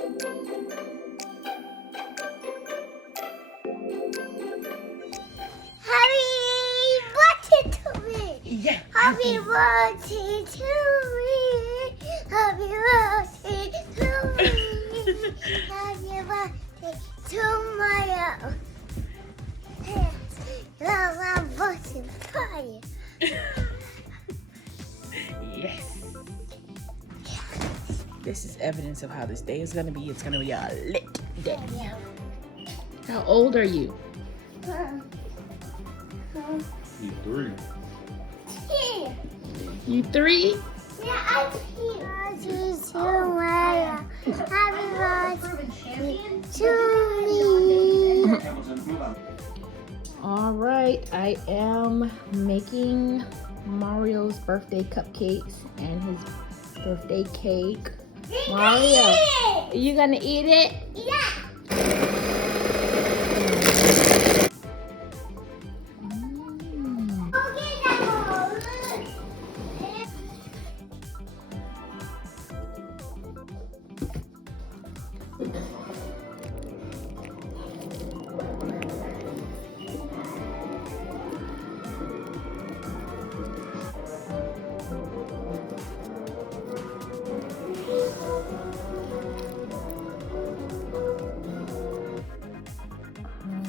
Happy birthday to me. Yeah. Happy birthday to me. Happy birthday to me. Happy birthday to Mario. My birthday party. Yes. This is evidence of how this day is gonna be. It's gonna be a lit day. How old are you? You 3. You 3? Yeah, I'm here. Happy birthday to me. All right, I am making Mario's birthday cupcakes and his birthday cake. Mario, are you gonna eat it? Yeah.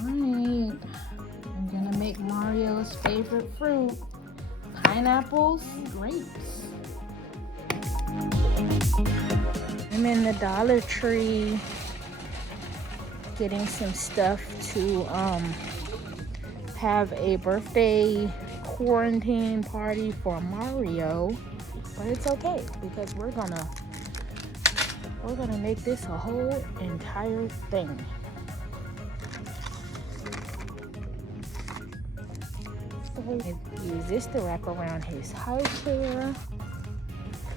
Alright, I'm gonna make Mario's favorite fruit, pineapples and grapes. I'm in the Dollar Tree getting some stuff to have a birthday quarantine party for Mario, but it's okay because we're gonna make this a whole entire thing. Use this to wrap around his high chair.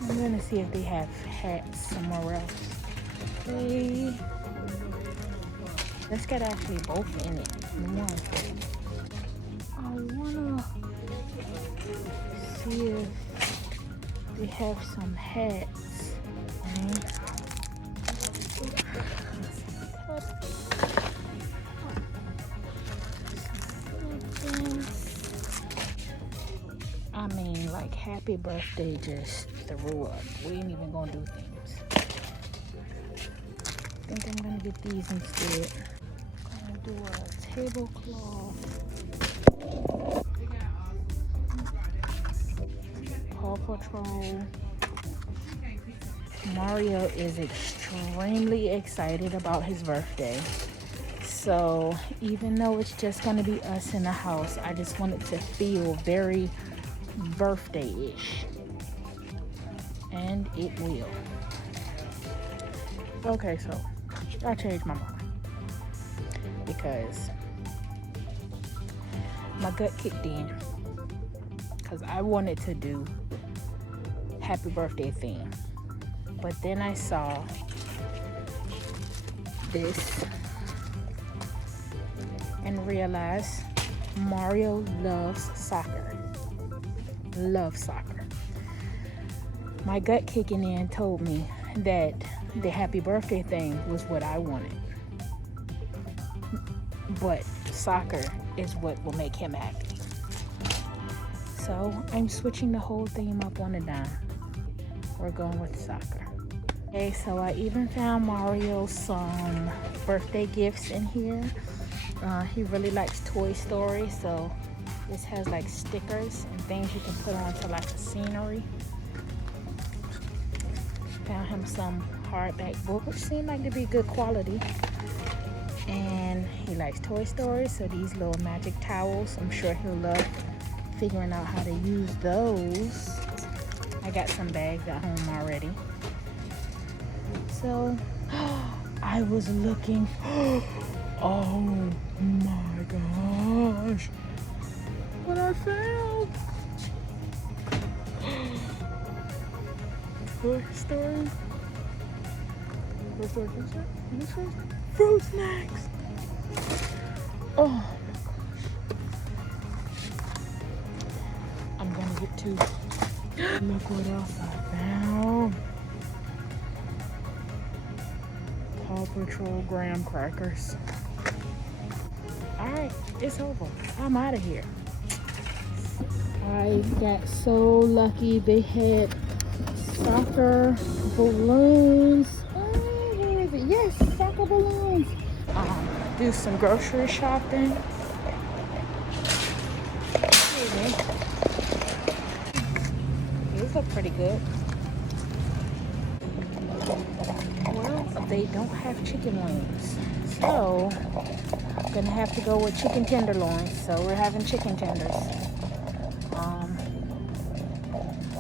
I'm gonna see if they have hats somewhere else. Okay. Let's get actually both in it. I wanna see if they have some hats. Okay. I mean, like, happy birthday just threw up. We ain't even gonna do things. I think I'm gonna get these instead. I'm gonna do a tablecloth. Paw Patrol. Mario is extremely excited about his birthday. So even though it's just gonna be us in the house, I just want it to feel very birthday-ish, and it will. Okay, so I changed my mind because my gut kicked in because I wanted to do happy birthday theme, but then I saw this and realized Mario loves soccer. My gut kicking in told me that the happy birthday thing was what I wanted, but soccer is what will make him happy. So I'm switching the whole theme up on a dime. We're going with soccer. Okay, so I even found Mario some birthday gifts in here. He really likes Toy Story, so this has like stickers and things you can put onto like a scenery. Found him some hardback book, which seemed like to be good quality. And he likes Toy Story, so these little magic towels, I'm sure he'll love figuring out how to use those. I got some bags at home already. So I was looking. Oh my gosh. What I found. Toy Story. Fruit snacks. Oh my gosh. I'm gonna get two. Look what else I found. Paw Patrol graham crackers. Alright, it's over. I'm out of here. I got so lucky. They had soccer balloons. Oh, where is it? Yes, soccer balloons. Do some grocery shopping. Excuse me. These look pretty good. Well, they don't have chicken wings, so I'm gonna have to go with chicken tenderloins. So we're having chicken tenders.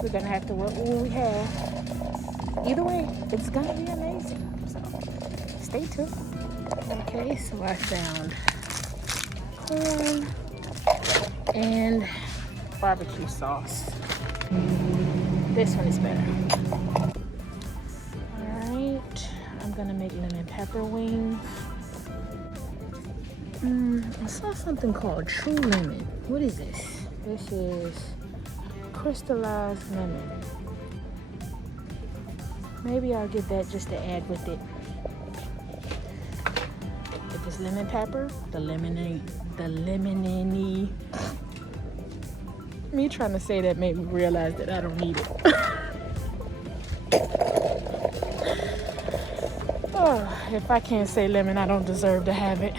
We're gonna have to work with what we have. Either way, it's gonna be amazing. So stay tuned. Okay, so I found corn and barbecue sauce. This one is better. Alright, I'm gonna make lemon pepper wings. I saw something called True Lemon. What is this? This is crystallized lemon. Maybe I'll get that just to add with it. If it's lemon pepper, the lemony. Me trying to say that made me realize that I don't need it. Oh, if I can't say lemon, I don't deserve to have it.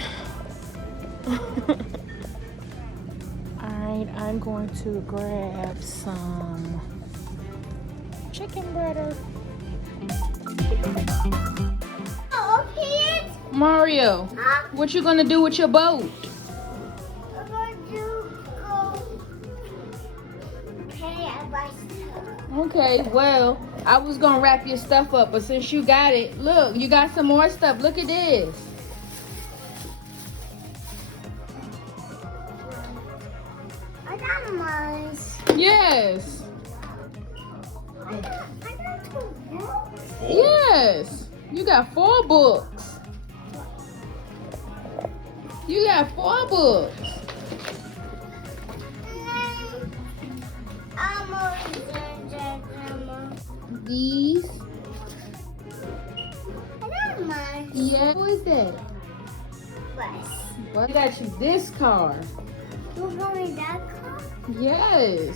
Alright, I'm going to grab some chicken butter. Oh, Pete. Mario, Huh? what you gonna do with your boat? I'm going to go play a bicycle. Okay, well, I was gonna wrap your stuff up, but since you got it, look, you got some more stuff. Look at this. I got mine. Yes. I got 2 books. Yes. You got 4 books. You got 4 books. These. I got mine. Yeah. Who is that? Bus. Well, I got you this car. You got me that car? Yes.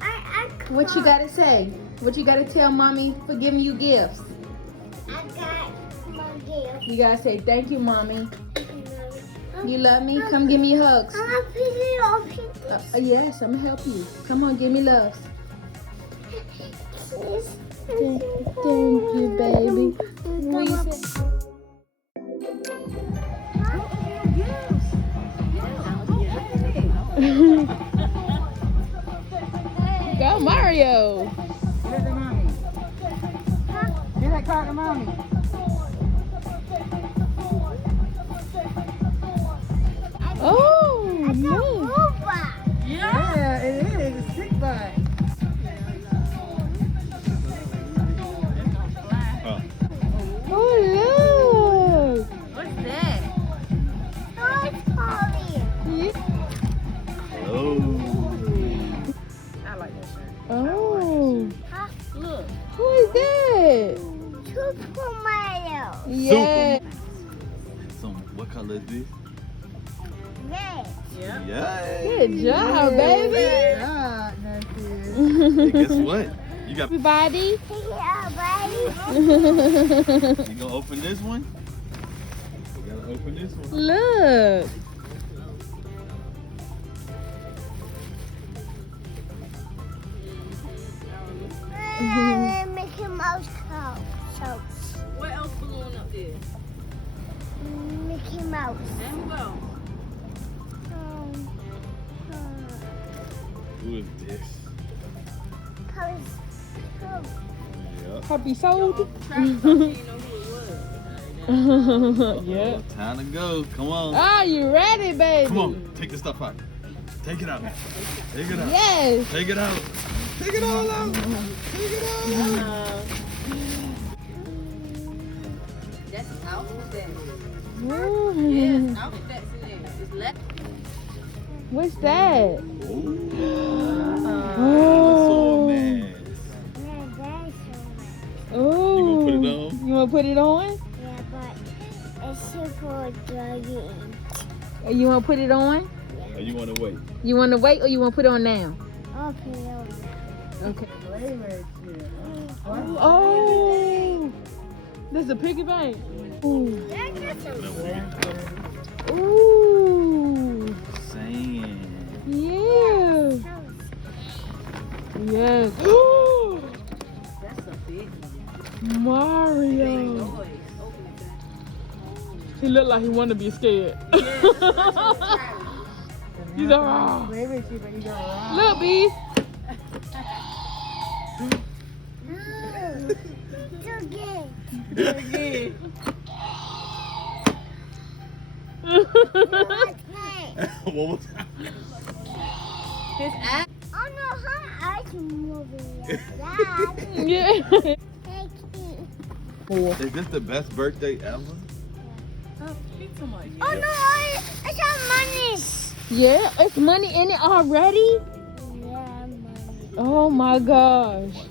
I What you gotta say? What you gotta tell mommy for giving you gifts? I got my gift. You gotta say thank you, mommy. You love me? Come give me hugs. I'm a pretty Yes, I'm gonna help you. Come on, give me loves. Thank you, baby. What you say? Go Mario! Give it to mommy. Give that card to mommy. Oh, It's a no. robot. Yeah, it is. It's sick bike. Oh, look. What's that? Toy Story. Oh. I like that shirt. Oh, Huh? Look. who is that? Super Mario. Yeah. So, what color is this? Red. Yeah. Yeah. Good job, baby. Ah, that's Hey, guess what? You got. Everybody. Yeah, baby. You gonna open this one? You gotta open this one. Look. Mickey Mouse coat. What else balloon up there? Mickey Mouse. There we go. Who is this? Yep. Puppy sold. Travis thought she didn't know who it was. Yeah. Time to go. Come on. Are you ready, baby? Come on. Take the stuff out. Take it out. Take it out. Yes. Take it out. Take it all out. Take it all out. That's an outfit that. Ooh. Yes, outfit that's in there. It's left. What's that? Oh. Oh. Man. Oh. You gonna put it on? You want to put it on? Yeah, but a super dragon. You want to put it on? Or you want to wait? You want to wait or you want to put it on now? Okay. Okay. Flavor shit. Oh, this is a piggy bank. Ooh. Ooh. Sand. Yeah. Yes. That's a big one. Mario. Noise. Open it back. He looked like he wanted to be scared. He's like, "Ah." Flavor shit, but you go wrong. Look, B. Okay. One more time. His ass. Oh no, how are you moving like that? Yeah. Thank you. Is this the best birthday ever? Eat too much. Oh no, I got money. Yeah, it's money in it already. Yeah, money. Oh my gosh.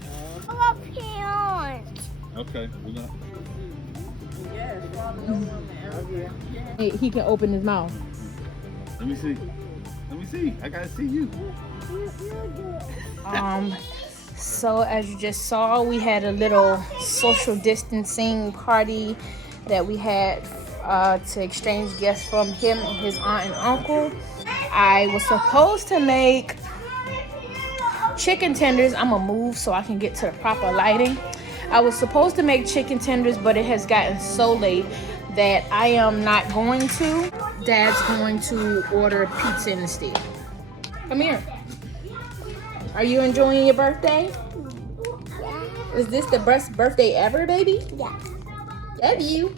Oh, parents. Okay, we're gonna. Yeah, it's probably no woman. Okay. He can open his mouth. Let me see. Let me see. I gotta see you. You do it. So as you just saw, we had a little social distancing party that we had to exchange gifts from him and his aunt and uncle. I was supposed to make chicken tenders. I'm gonna move so I can get to the proper lighting. I was supposed to make chicken tenders, but it has gotten so late that I am not going to. Dad's going to order pizza instead. Come here. Are you enjoying your birthday? Is this the best birthday ever, baby? Yeah. Love you.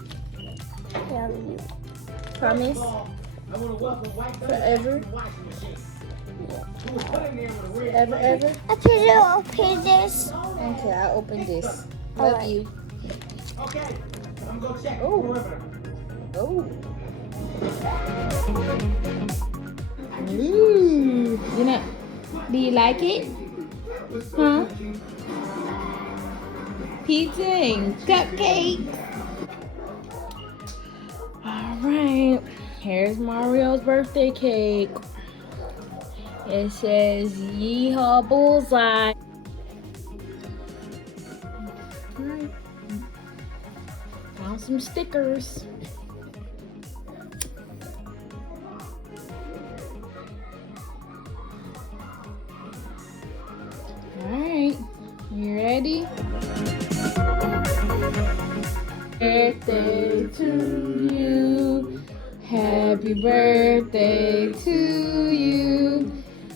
Love you. Promise? Forever? Ever, ever? Okay, so open this. Okay, I'll open this. Love Alright. you. Oh. Oh. Ooh. Do you like it? Huh? Pizza and cupcakes. Alright. Here's Mario's birthday cake. It says Yeehaw Bullseye. Alright. Found some stickers. Alright. You ready? Birthday to you. Happy birthday to you.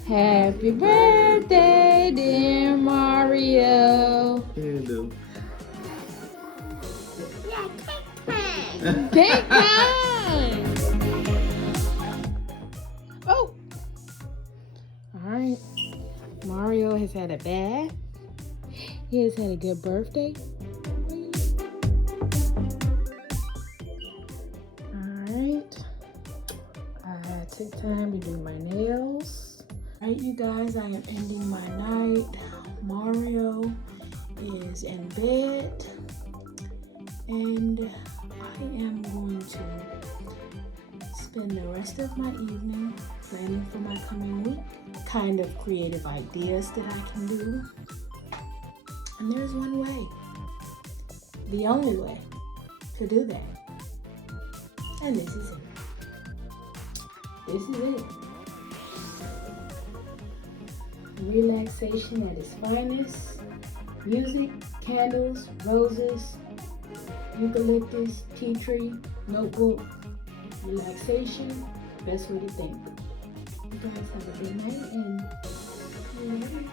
Happy birthday, dear Mario. Hello. Yeah, take time. Take time. Oh. All right. Mario has had a bath. He has had a good birthday. Alright. I took time to do my nails. Alright, you guys, I am ending my night. Mario is in bed. And I am going to spend the rest of my evening planning for my coming week. Kind of creative ideas that I can do. And there's one way, the only way to do that. And this is it. This is it. Relaxation at its finest. Music, candles, roses, eucalyptus, tea tree, notebook, relaxation, best way to think. You guys have a good night and you ready?